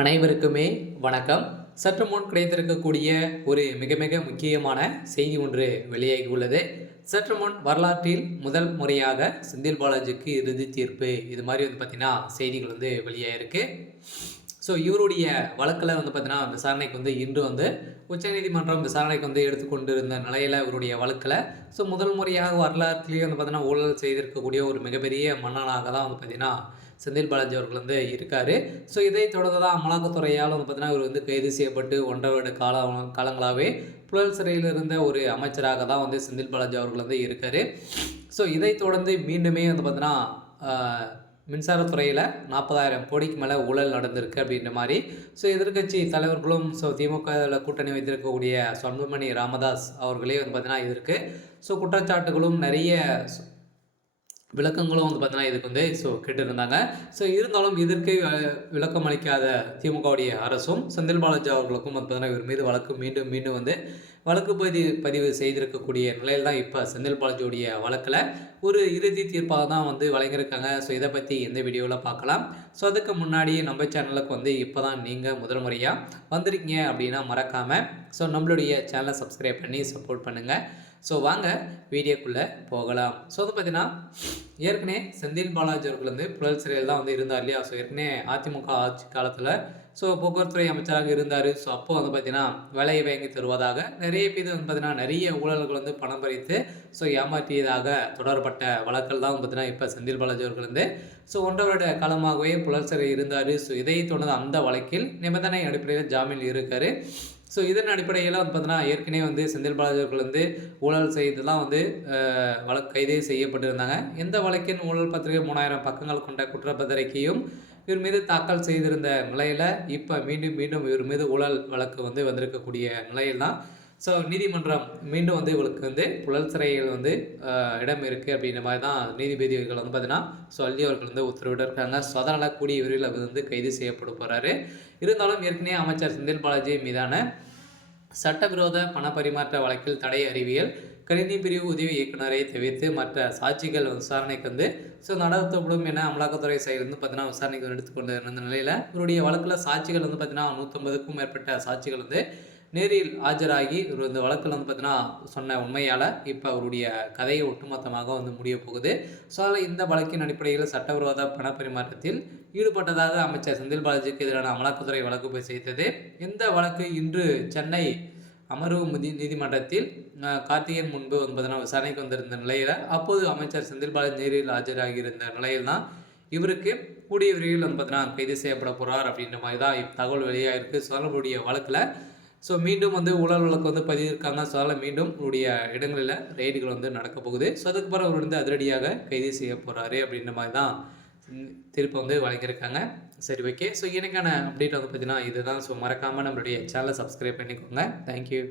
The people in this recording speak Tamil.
அனைவருக்குமே வணக்கம். சற்று முன் கிடைத்திருக்கக்கூடிய ஒரு மிக மிக முக்கியமான செய்தி ஒன்று வெளியாகி உள்ளது. சற்று முன் வரலாற்றில் முதல் முறையாக செந்தில் பாலாஜிக்கு இறுதி தீர்ப்பு, இது மாதிரி பார்த்தீங்கன்னா செய்திகள் வெளியாயிருக்கு. ஸோ இவருடைய வழக்கில் பார்த்தீங்கன்னா விசாரணைக்கு இன்று உச்சநீதிமன்றம் விசாரணைக்கு எடுத்துக்கொண்டு இருந்த நிலையில் இவருடைய வழக்கில் முதல் முறையாக வரலாற்றிலேயே பார்த்தீங்கன்னா ஊழல் செய்திருக்கக்கூடிய ஒரு மிகப்பெரிய மன்னனாக தான் பார்த்தீங்கன்னா செந்தில் பாலாஜி அவர்கள் இருக்கார். ஸோ இதை தொடர்ந்து தான் அமலாக்கத்துறையால் பார்த்தீங்கன்னா இவர் கைது செய்யப்பட்டு 1.5 வருட காலங்களாகவே புழல் சிறையில் இருந்த ஒரு அமைச்சராக தான் செந்தில் பாலாஜி அவர்கள் இருக்கார். ஸோ இதை தொடர்ந்து மீண்டுமே பார்த்தீங்கன்னா மின்சாரத்துறையில் 40,000 கோடிக்கு மேலே ஊழல் நடந்திருக்கு அப்படின்ற மாதிரி எதிர்க்கட்சி தலைவர்களும் திமுகவில் கூட்டணி வைத்திருக்கக்கூடிய அன்புமணி ராமதாஸ் அவர்களே பார்த்தீங்கன்னா இதற்கு குற்றச்சாட்டுகளும் நிறைய விளக்கங்களும் பார்த்தீங்கன்னா இதுக்கு கேட்டிருந்தாங்க. இருந்தாலும் இதற்கு விளக்கம் அளிக்காத திமுகவுடைய அரசும் செந்தில் பாலாஜி அவர்களுக்கும் பார்த்தீங்கன்னா இவர் மீது வழக்கு மீண்டும் மீண்டும் வழக்கு பதிவு செய்திருக்கக்கூடிய நிலையில் தான் இப்போ செந்தில் பாலாஜியுடைய வழக்கில் ஒரு இறுதி தீர்ப்பாக தான் வழங்கியிருக்காங்க. இதை பற்றி இந்த வீடியோவில் பார்க்கலாம். அதுக்கு முன்னாடி நம்ம சேனலுக்கு இப்போ தான் நீங்கள் முதல் முறையாக வந்திருக்கீங்க அப்படின்னா மறக்காமல் நம்மளுடைய சேனலை சப்ஸ்கிரைப் பண்ணி சப்போர்ட் பண்ணுங்கள். வாங்க வீடியோக்குள்ளே போகலாம். பார்த்தீங்கன்னா ஏற்கனவே செந்தில் பாலாஜி அவர்கள் புழல் சிறையில் தான் இருந்தார் இல்லையா. ஏற்கனவே அதிமுக ஆட்சி காலத்தில் போக்குவரத்துறை அமைச்சராக இருந்தார். அப்போ பார்த்தீங்கன்னா வேலையை வாங்கி தருவதாக நிறைய பேர் பார்த்தீங்கன்னா நிறைய ஊழல்கள் பணம் பறித்து ஏமாற்றியதாக தொடரப்பட்ட வழக்கில் தான் பார்த்தீங்கன்னா இப்போ செந்தில் பாலாஜி அவர்கள் 1.5 வருட காலமாகவே புழல் சிறை இருந்தார். இதை தொடர்ந்து அந்த வழக்கில் நிபந்தனை அடிப்படையில் ஜாமீன் இருக்கார். இதன் அடிப்படையில் பார்த்தீங்கன்னா ஏற்கனவே செந்தில் பாலாஜி அவர்கள் ஊழல் செய்தெல்லாம் வழக்கு கைது செய்யப்பட்டிருந்தாங்க. எந்த வழக்கின் ஊழல் பத்திரிகை 3000 பக்கங்கள் கொண்ட குற்றப்பத்திரிகையும் இவர் மீது தாக்கல் செய்திருந்த நிலையில் இப்போ மீண்டும் இவர் மீது ஊழல் வழக்கு வந்திருக்கக்கூடிய நிலையில் தான் நீதிமன்றம் மீண்டும் இவருக்கு புழல் சிறையில் இடம் இருக்குது அப்படின்ற மாதிரி தான் நீதிபதிகள் பார்த்தீங்கன்னா சொல்லி அவர்கள் உத்தரவிட்டிருக்காங்க. அதனால் கூடிய விரைவில் அவர் கைது செய்யப்பட போகிறாரு. இருந்தாலும் ஏற்கனவே அமைச்சர் செந்தில் பாலாஜி மீதான சட்டவிரோத பண பரிமாற்ற வழக்கில் தடை அறிவியல் கணினி பிரிவு உதவி இயக்குநரை தவிர்த்து மற்ற சாட்சிகள் விசாரணைக்கு நடத்தப்படும் என அமலாக்கத்துறை சைடில் பார்த்தீங்கன்னா விசாரணைக்கு எடுத்துக்கொண்டு இருந்த நிலையில் இவருடைய வழக்கில் சாட்சிகள் பார்த்தீங்கன்னா 150க்கும் மேற்பட்ட சாட்சிகள் நேரில் ஆஜராகி இவர் இந்த வழக்கில் பார்த்தீங்கன்னா சொன்ன உண்மையால் இப்போ அவருடைய கதையை ஒட்டுமொத்தமாக முடிய போகுது. அதில் இந்த வழக்கின் அடிப்படையில் சட்டவிரோத பண பரிமாற்றத்தில் ஈடுபட்டதாக அமைச்சர் செந்தில் பாலாஜிக்கு எதிரான அமலாக்கத்துறை வழக்கு போய் செய்தது. இந்த வழக்கு இன்று சென்னை அமர்வு நீதிமன்றத்தில் கார்த்திகேயன் முன்பு பார்த்தீங்கன்னா விசாரணைக்கு வந்திருந்த நிலையில் அப்போது அமைச்சர் செந்தில் பாலாஜி நேரில் ஆஜராகியிருந்த நிலையில் தான் இவருக்கு கூடிய விரைவில் பார்த்தீங்கன்னா கைது செய்யப்பட போகிறார் அப்படின்ற மாதிரி தான் தகவல் வெளியாக இருக்குது. அவருடைய வழக்கில் மீண்டும் ஊழல் வழக்கு பதிவிருக்காங்க. அதனால் மீண்டும் உடைய இடங்களில் ரெய்டுகள் நடக்க போகுது. அதுக்கு பிறகு அவர் அதிரடியாக கைது செய்ய போகிறாரு அப்படின்ற மாதிரி தான் திருப்பி வழங்கியிருக்காங்க. சரி, ஓகே. எனக்கான அப்டேட் பார்த்தீங்கன்னா இதுதான். மறக்காமல் நம்மளுடைய சேனலை சப்ஸ்கிரைப் பண்ணிக்கோங்க. தேங்க்யூ.